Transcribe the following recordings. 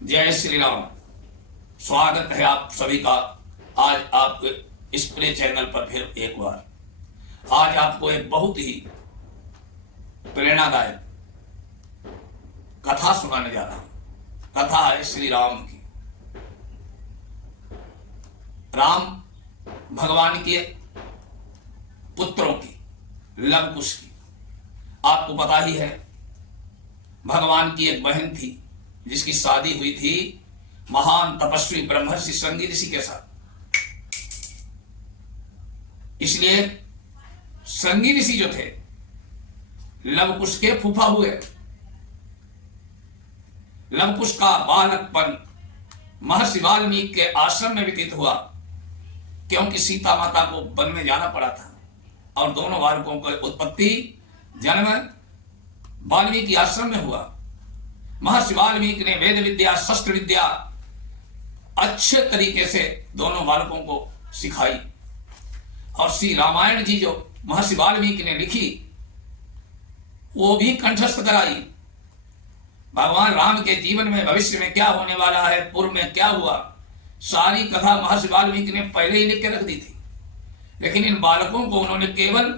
जय श्री राम। स्वागत है आप सभी का आज आपके इस प्ले चैनल पर फिर एक बार। आज आपको एक बहुत ही प्रेरणादायक कथा सुनाने जा रहा हूं। कथा है श्री राम की। राम भगवान के पुत्रों की, लव कुश की। आपको पता ही है, भगवान की एक बहन थी जिसकी शादी हुई थी महान तपस्वी ब्रह्मर्षि संगी ऋषि के साथ। इसलिए संगी ऋषि जो थे लव कुश के फूफा हुए। लव कुश का बालकपन महर्षि वाल्मीकि के आश्रम में व्यतीत हुआ, क्योंकि सीता माता को वन में जाना पड़ा था और दोनों बालकों की उत्पत्ति जन्म वाल्मीकि आश्रम में हुआ। महर्षि वाल्मीकि ने वेद विद्या, शस्त्र विद्या अच्छे तरीके से दोनों बालकों को सिखाई और श्री रामायण जी जो महर्षि वाल्मीकि ने लिखी वो भी कंठस्थ कराई। भगवान राम के जीवन में भविष्य में क्या होने वाला है, पूर्व में क्या हुआ, सारी कथा महर्षि वाल्मीकि ने पहले ही लिख के रख दी थी। लेकिन इन बालकों को उन्होंने केवल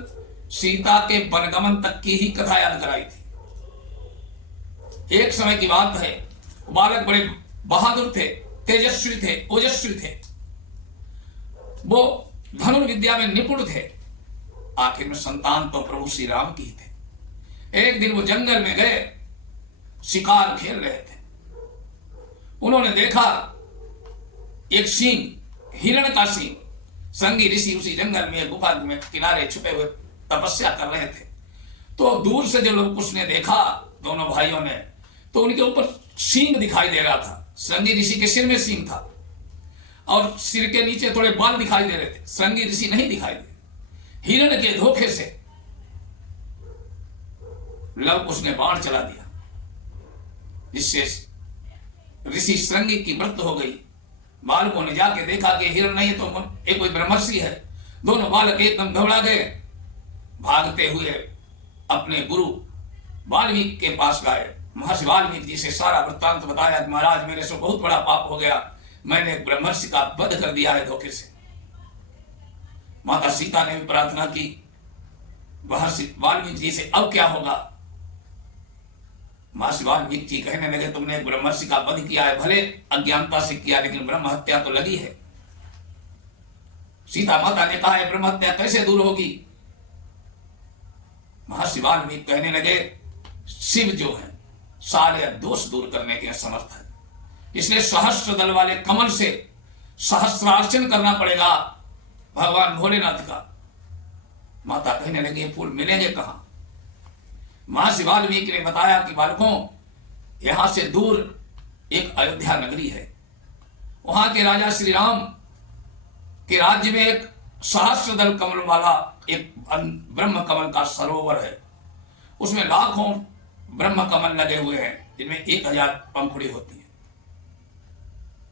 सीता के वनगमन तक की ही कथा याद कराई थी। एक समय की बात है, बालक बड़े बहादुर थे, तेजस्वी थे, ओजस्वी थे, वो धनुर्विद्या में निपुण थे। आखिर में संतान तो प्रभु श्री राम की ही थे। एक दिन वो जंगल में गए, शिकार खेल रहे थे। उन्होंने देखा एक सींग, हिरण का सींग। संगी ऋषि उसी जंगल में गुफा में किनारे छुपे हुए तपस्या कर रहे थे। तो दूर से जो लोग उसने देखा, दोनों भाइयों ने, तो उनके ऊपर सींग दिखाई दे रहा था। संगी ऋषि के सिर में सींग था और सिर के नीचे थोड़े बाल दिखाई दे रहे थे। संगी ऋषि नहीं दिखाई दे। हिरण के धोखे से लव कुश ने बाण चला दिया, जिससे ऋषि श्रृंगी की मृत्यु हो गई। बालकों ने जाके देखा कि हिरण नहीं तो एक कोई ब्रह्मर्षि है। दोनों बालक एकदम घबरा गए, भागते हुए अपने गुरु वाल्मीकि के पास गए। महर्षि वाल्मीकि जी से सारा वृत्तांत बताया कि महाराज, मेरे से बहुत बड़ा पाप हो गया, मैंने एक ब्रह्मर्षि का वध कर दिया है धोखे से। माता सीता ने भी प्रार्थना की महर्षि वाल्मीकि जी से, अब क्या होगा। महर्षि वाल्मीकि जी कहने लगे, तुमने एक ब्रह्मर्षि का वध किया है, भले अज्ञानता से किया, लेकिन ब्रह्म हत्या तो लगी है। सीता माता ने कहा, ब्रह्म हत्या कैसे दूर होगी। महर्षि वाल्मीकि कहने लगे, शिव जो है सारे दोष दूर करने के समर्थ है, इसलिए सहस्त्र दल वाले कमल से सहस्त्रार्चन करना पड़ेगा भगवान भोलेनाथ का। माता कहने लगी, फूल मिलेंगे कहां। महर्षि वाल्मीकि ने बताया कि बालकों, यहां से दूर एक अयोध्या नगरी है, वहां के राजा श्री राम के राज्य में एक सहस्त्र दल कमल वाला एक ब्रह्म कमल का सरोवर है। उसमें लाखों ब्रह्म कमल लगे हुए हैं, जिनमें 1000 पंखुड़ी होती है।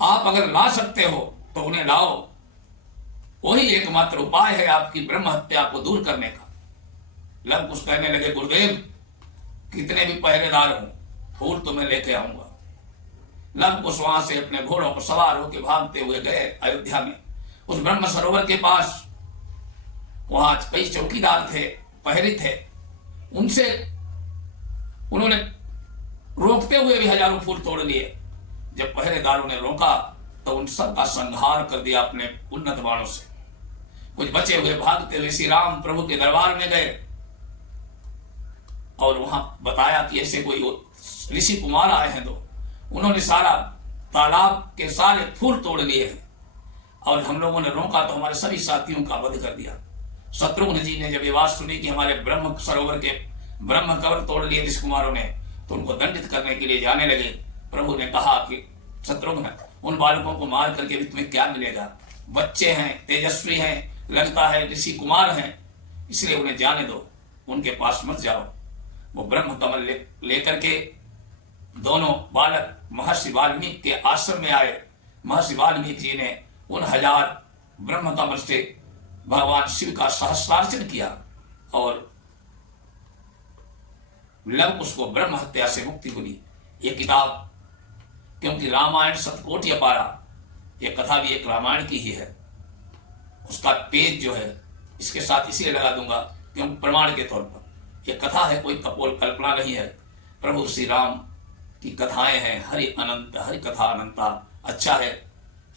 आप अगर ला सकते हो तो उन्हें लाओ, वही एकमात्र उपाय है आपकी ब्रह्म हत्या को दूर करने का। लव कुश कहने लगे, गुरुदेव कितने भी पहरेदार हो, फूल तो मैं लेके आऊंगा। लव कुश वहां से अपने घोड़ों पर सवार होकर भागते हुए गए अयोध्या में, उस ब्रह्म सरोवर के पास। वहां कई चौकीदार थे, पहरे थे, उनसे उन्होंने रोकते हुए भी हजारों फूल तोड़ लिए। जब पहरेदारों ने रोका तो उन सब का संहार कर दिया अपने उन्नत बाणों से। कुछ बचे हुए भागते हुए श्री राम प्रभु के दरबार में गए और वहां बताया कि ऐसे कोई ऋषि कुमार आए हैं। तो उन्होंने सारा तालाब के सारे फूल तोड़ लिए हैं और हम लोगों ने रोका तो हमारे सभी साथियों का वध कर दिया। शत्रुघ्न जी ने जब ये बात सुनी कि हमारे ब्रह्म सरोवर के ब्रह्म कमल तोड़ लिए ऋषि कुमारों ने, तो उनको दंडित करने के लिए जाने लगे। प्रभु ने कहा कि शत्रुघ्न, उन बालकों को मार करके भी तुम्हें क्या मिलेगा। बच्चे हैं, तेजस्वी हैं, लगता है ऋषि कुमार हैं, इसलिए उन्हें जाने दो, उनके पास मत जाओ। वो ब्रह्म कमल लेकर के दोनों बालक महर्षि वाल्मीकि के आश्रम में आए। महर्षि वाल्मीकि जी ने उन 1000 ब्रह्म कमल से भगवान शिव का सहस्रार्चन किया और लव उसको ब्रह्म हत्या से मुक्ति मिली। ये किताब क्योंकि रामायण सतकोटि अपारा, ये कथा भी एक रामायण की ही है। उसका पेज जो है इसके साथ इसलिए लगा दूंगा क्योंकि प्रमाण के तौर पर ये कथा है, कोई कपोल कल्पना नहीं है। प्रभु श्री राम की कथाएं हैं, हरि अनंत, हरि कथा अनंता। अच्छा है,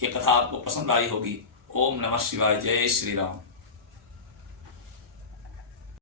ये कथा आपको पसंद आई होगी। ओम नमः शिवाय, जय श्री राम।